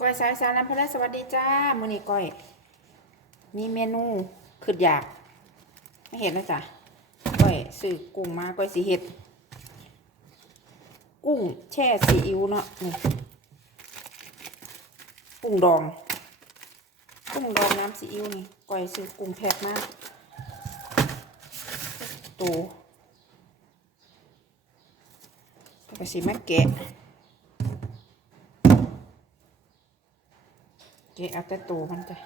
ก้อยสายสารพัดสวัสดีจ้ามื้อนี้ก้อย มีเมนูขึ้นอยาก ไม่เห็นนะจ๊ะก้อยซื้อกุ้งมาก้อยสีเห็ด กุ้งแช่ซีอิ๊วเนาะนี่กุ้งดอง กุ้งดองน้ำซีอิ๊วนี่ก้อยซื้อกุ้งแพ็คมาตูก็สิมาแกะ เกะเอาแต่ตัวมันจ้ะ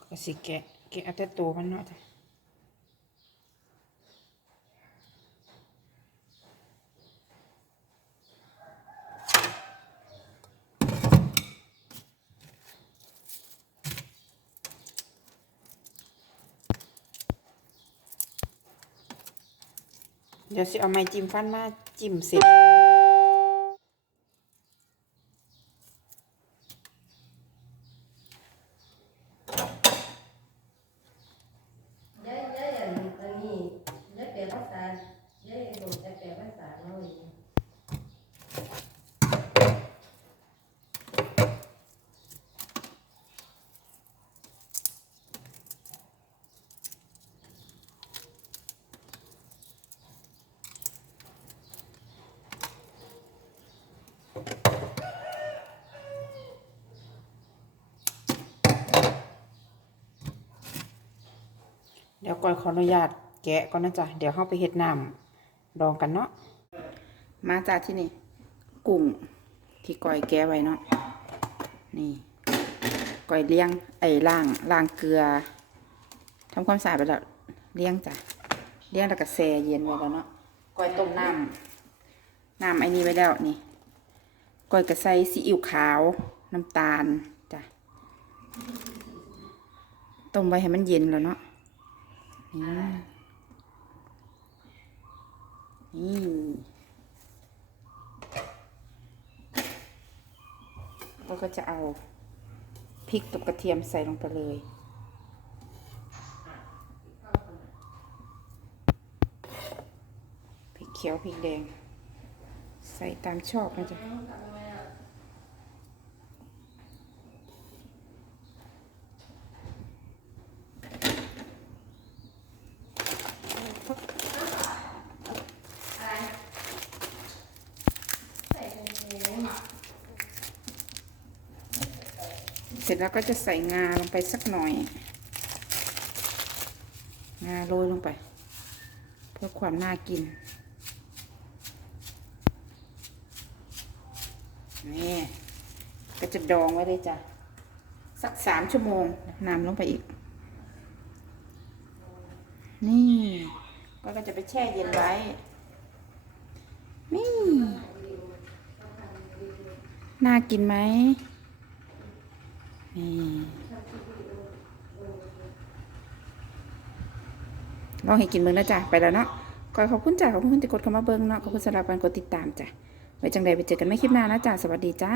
ก็สิแกะแกะเอาแต่ตัวมันเนาะจ้ะ เดี๋ยวสิเอาไม้จิ้มฟันมาจิ้มเสร็จ ย้ายย้ายอันอันนี้ย้ายแปลภาษาย้ายโดดย้ายแปลภาษาเราเอง เดี๋ยวก่อนขออนุญาตแกะก่อนนะจ๊ะ เดี๋ยวเข้าไปเฮ็ดน้ำดองกันเนาะ มาจ้าที่นี่ กุ้งที่ก้อยแกะไว้เนาะ นี่ก้อยเลี้ยง ไอ้ล่างล่างเกลือทำความสะอาดไปแล้วเลี้ยงจ้ะเลี้ยงแล้วก็แช่เย็นไว้แล้วเนาะก้อยต้มน้ำน้ำไอ้นี้ไว้แล้วนี่ก้อยก็ใส่ซีอิ๊วขาว น้ำตาลจ้ะต้มไว้ให้มันเย็นแล้วเนาะ นี่นี่เราก็จะเอาพริกกับกระเทียมใส่ลงไปเลยพริกเขียวพริกแดง ใส่ตามชอบนะจ๊ะ เส ร็จแล้วก็จะใส่งาลงไปสักหน่อย งาโรยลงไป เพื่อความน่ากิน นี่ ก็จะดองไว้เลยจ้ะ สักสามชั่วโมงน้ำลงไปอีก นี่ก็ก็จะไปแช่เย็นไว้ นี่ น่ากินไหม นี่ลองให้กินเบิ้งนะจ๊ะไปแล้วเนาะก่อขอบคุณจ้ะขอบคุณที่กดเข้ามาเบิ้งเนาะขอบคุณสำหรับการกดติดตามจ้ะไว้จังใดไปเจอกันไม่คลิปหน้านะจ๊ะสวัสดีจ้า